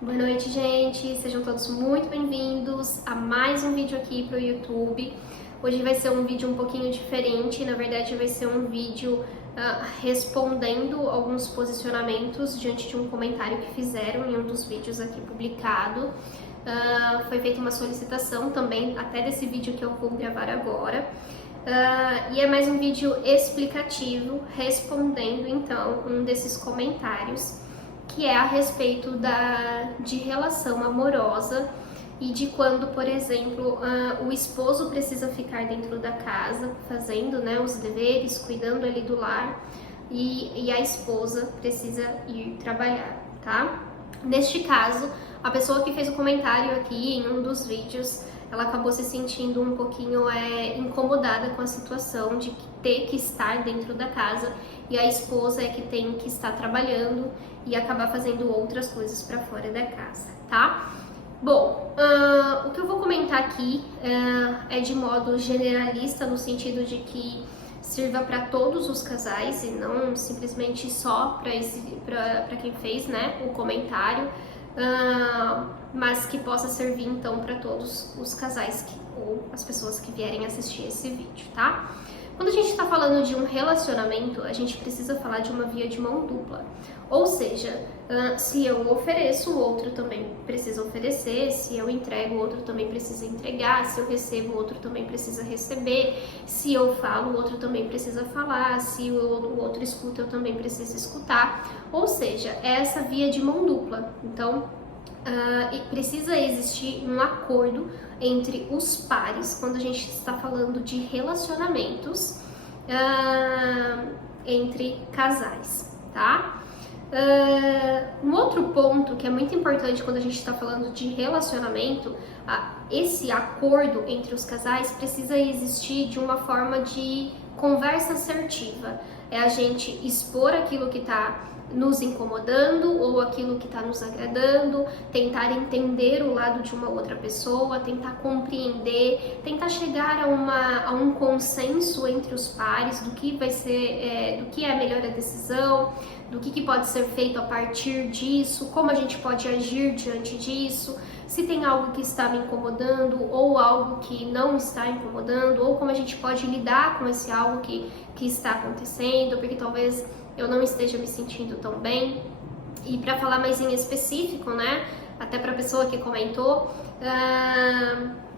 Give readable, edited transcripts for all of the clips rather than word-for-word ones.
Boa noite, gente! Sejam todos muito bem-vindos a mais um vídeo aqui para o YouTube. Hoje vai ser um vídeo um pouquinho diferente, na verdade vai ser um vídeo respondendo alguns posicionamentos diante de um comentário que fizeram em um dos vídeos aqui publicado. Foi feita uma solicitação também, até desse vídeo que eu vou gravar agora. E é mais um vídeo explicativo, respondendo então um desses comentários, que é a respeito de relação amorosa e de quando, por exemplo, o esposo precisa ficar dentro da casa, fazendo, né, os deveres, cuidando ali do lar, e a esposa precisa ir trabalhar, tá? Neste caso, a pessoa que fez o comentário aqui em um dos vídeos, ela acabou se sentindo um pouquinho incomodada com a situação de ter que estar dentro da casa e a esposa é que tem que estar trabalhando e acabar fazendo outras coisas para fora da casa, tá? Bom, o que eu vou comentar aqui é de modo generalista, no sentido de que sirva para todos os casais e não simplesmente só para quem fez, né, o comentário, mas que possa servir então para todos os casais ou as pessoas que vierem assistir esse vídeo, tá? Quando a gente está falando de um relacionamento, a gente precisa falar de uma via de mão dupla. Ou seja, se eu ofereço, o outro também precisa oferecer, se eu entrego, o outro também precisa entregar, se eu recebo, o outro também precisa receber, se eu falo, o outro também precisa falar, se o outro escuta, eu também preciso escutar. Ou seja, é essa via de mão dupla. Então, precisa existir um acordo entre os pares quando a gente está falando de relacionamentos entre casais, tá? Um outro ponto que é muito importante quando a gente está falando de relacionamento, esse acordo entre os casais precisa existir de uma forma de conversa assertiva. É a gente expor aquilo que está nos incomodando ou aquilo que está nos agradando, tentar entender o lado de uma outra pessoa, tentar compreender, tentar chegar a um consenso entre os pares do que vai ser, do que é a melhor decisão, do que pode ser feito a partir disso, como a gente pode agir diante disso, se tem algo que está me incomodando ou algo que não está incomodando, ou como a gente pode lidar com esse algo que está acontecendo, porque talvez eu não esteja me sentindo tão bem. E para falar mais em específico, né, até para a pessoa que comentou,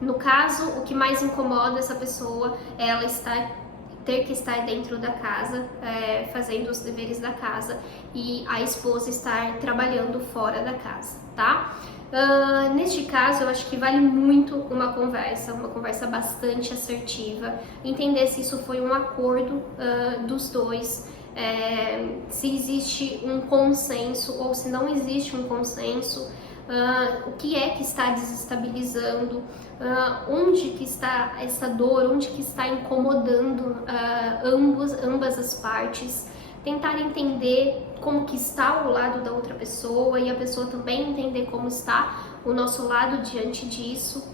no caso, o que mais incomoda essa pessoa é ela ter que estar dentro da casa, fazendo os deveres da casa, e a esposa estar trabalhando fora da casa, tá? Neste caso, eu acho que vale muito uma conversa bastante assertiva, entender se isso foi um acordo dos dois, se existe um consenso ou se não existe um consenso, o que é que está desestabilizando, onde que está essa dor, onde que está incomodando ambas as partes, tentar entender como que está o lado da outra pessoa e a pessoa também entender como está o nosso lado diante disso.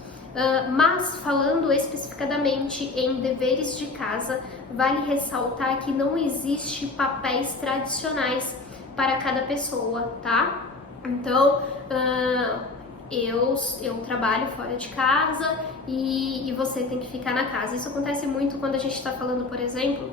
Mas falando especificadamente em deveres de casa, vale ressaltar que não existe papéis tradicionais para cada pessoa, tá? Então, eu trabalho fora de casa e você tem que ficar na casa. Isso acontece muito quando a gente está falando, por exemplo,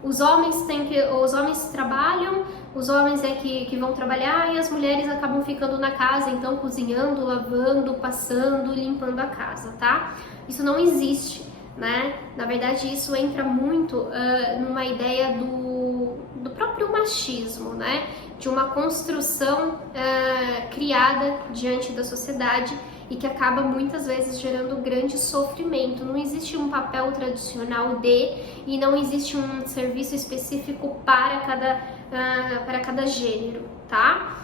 os homens trabalham, os homens que vão trabalhar e as mulheres acabam ficando na casa, então cozinhando, lavando, passando, limpando a casa, tá? Isso não existe, né? Na verdade, isso entra muito numa ideia do próprio machismo, né? De uma construção criada diante da sociedade e que acaba muitas vezes gerando grande sofrimento. Não existe um papel tradicional e não existe um serviço específico para cada gênero, tá?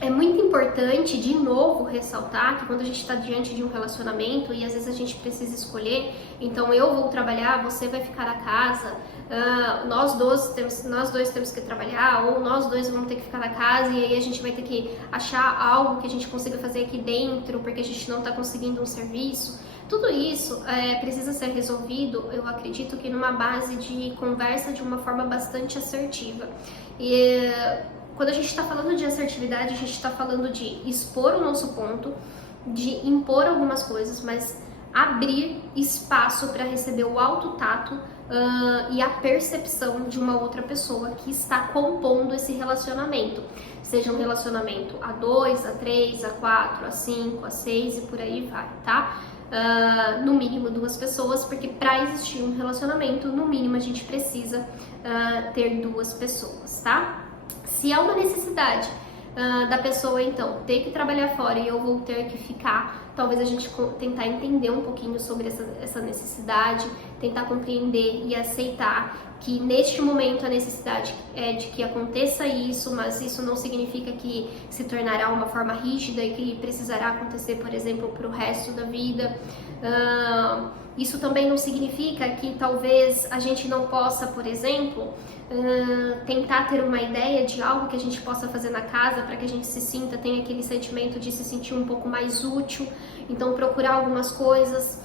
É muito importante, de novo, ressaltar que quando a gente está diante de um relacionamento e às vezes a gente precisa escolher, então eu vou trabalhar, você vai ficar na casa, nós dois temos que trabalhar, ou nós dois vamos ter que ficar na casa e aí a gente vai ter que achar algo que a gente consiga fazer aqui dentro porque a gente não está conseguindo um serviço. Tudo isso precisa ser resolvido, eu acredito que numa base de conversa de uma forma bastante assertiva. quando a gente está falando de assertividade, a gente está falando de expor o nosso ponto, de impor algumas coisas, mas abrir espaço para receber o autotato e a percepção de uma outra pessoa que está compondo esse relacionamento. Seja um relacionamento a 2, a 3, a 4, a 5, a 6 e por aí vai, tá? No mínimo 2 pessoas, porque para existir um relacionamento, no mínimo a gente precisa ter 2 pessoas, tá? Se há uma necessidade da pessoa, então, ter que trabalhar fora e eu vou ter que ficar, talvez a gente tentar entender um pouquinho sobre essa necessidade, tentar compreender e aceitar que neste momento a necessidade é de que aconteça isso, mas isso não significa que se tornará uma forma rígida e que precisará acontecer, por exemplo, para o resto da vida. Isso também não significa que talvez a gente não possa, por exemplo, tentar ter uma ideia de algo que a gente possa fazer na casa para que a gente se sinta, tenha aquele sentimento de se sentir um pouco mais útil. Então procurar algumas coisas,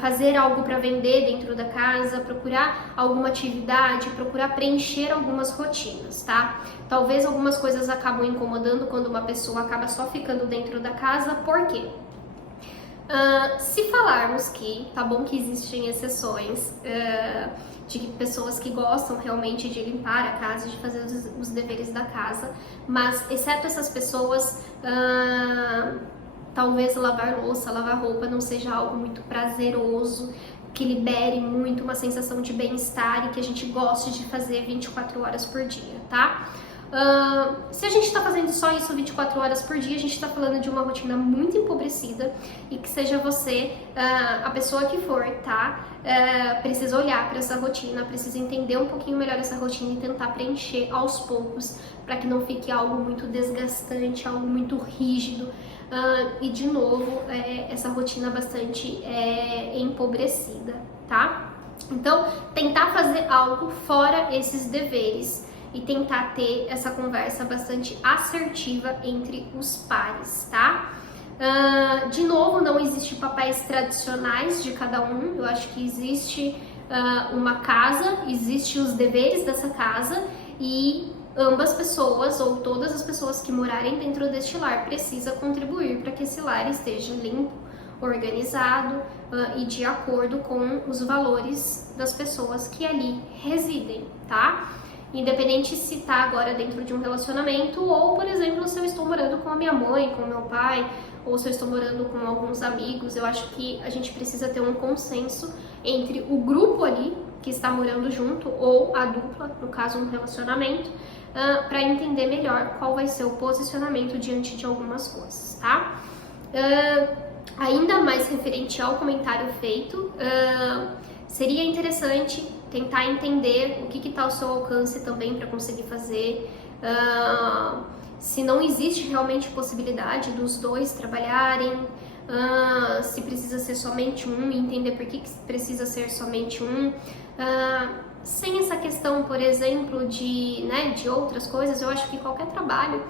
fazer algo para vender dentro da casa, procurar alguma atividade, procurar preencher algumas rotinas, tá? Talvez algumas coisas acabam incomodando quando uma pessoa acaba só ficando dentro da casa, por quê? Se falarmos que, tá bom que existem exceções de pessoas que gostam realmente de limpar a casa, de fazer os deveres da casa, mas exceto essas pessoas, talvez lavar louça, lavar roupa não seja algo muito prazeroso, que libere muito uma sensação de bem-estar e que a gente goste de fazer 24 horas por dia, tá? Se a gente está fazendo só isso 24 horas por dia, a gente está falando de uma rotina muito empobrecida e que seja você, a pessoa que for, tá? Precisa olhar para essa rotina, precisa entender um pouquinho melhor essa rotina e tentar preencher aos poucos para que não fique algo muito desgastante, algo muito rígido e de novo essa rotina bastante empobrecida, tá? Então, tentar fazer algo fora esses deveres e tentar ter essa conversa bastante assertiva entre os pares, tá? De novo, não existe papéis tradicionais de cada um, eu acho que existe uma casa, existe os deveres dessa casa e ambas pessoas ou todas as pessoas que morarem dentro deste lar precisa contribuir para que esse lar esteja limpo, organizado e de acordo com os valores das pessoas que ali residem, tá? Independente se tá agora dentro de um relacionamento ou, por exemplo, se eu estou morando com a minha mãe, com o meu pai, ou se eu estou morando com alguns amigos, eu acho que a gente precisa ter um consenso entre o grupo ali que está morando junto ou a dupla, no caso um relacionamento, para entender melhor qual vai ser o posicionamento diante de algumas coisas, tá? Ainda mais referente ao comentário feito, seria interessante tentar entender o que está ao seu alcance também para conseguir fazer, se não existe realmente possibilidade dos dois trabalharem, se precisa ser somente um e entender por que precisa ser somente um, sem essa questão, por exemplo, de outras coisas. Eu acho que qualquer trabalho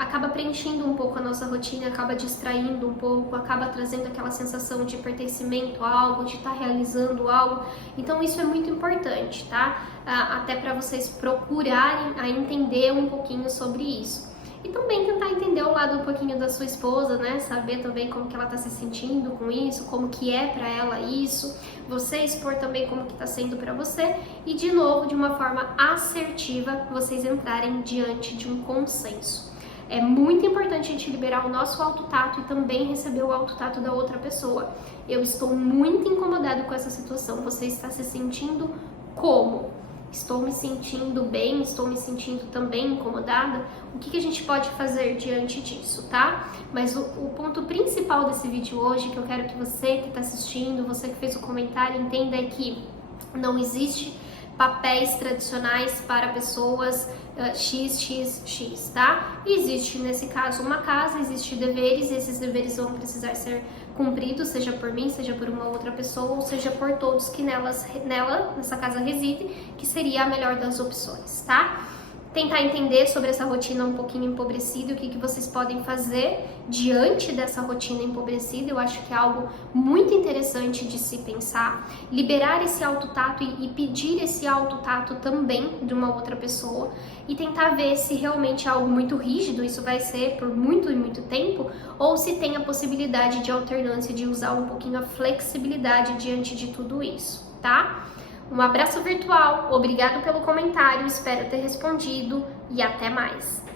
acaba preenchendo um pouco a nossa rotina, acaba distraindo um pouco, acaba trazendo aquela sensação de pertencimento a algo, de estar realizando algo. Então isso é muito importante, tá? Até para vocês procurarem a entender um pouquinho sobre isso. E também tentar entender o lado um pouquinho da sua esposa, né? Saber também como que ela tá se sentindo com isso, como que é pra ela isso. Você expor também como que tá sendo pra você. E de novo, de uma forma assertiva, vocês entrarem diante de um consenso. É muito importante a gente liberar o nosso autotato e também receber o autotato da outra pessoa. Eu estou muito incomodado com essa situação. Você está se sentindo como? Estou me sentindo bem, estou me sentindo também incomodada? O que a gente pode fazer diante disso, tá? Mas o ponto principal desse vídeo hoje, que eu quero que você que está assistindo, você que fez o comentário, entenda é que não existe papéis tradicionais para pessoas XXX, tá? Existe, nesse caso, uma casa, existe deveres, e esses deveres vão precisar ser cumpridos, seja por mim, seja por uma outra pessoa, ou seja por todos que nessa casa residem, que seria a melhor das opções, tá? tentar entender sobre essa rotina um pouquinho empobrecida e o que vocês podem fazer diante dessa rotina empobrecida. Eu acho que é algo muito interessante de se pensar. Liberar esse autotato e pedir esse autotato também de uma outra pessoa e tentar ver se realmente é algo muito rígido, isso vai ser por muito e muito tempo, ou se tem a possibilidade de alternância, de usar um pouquinho a flexibilidade diante de tudo isso, tá? Um abraço virtual, obrigado pelo comentário, espero ter respondido e até mais!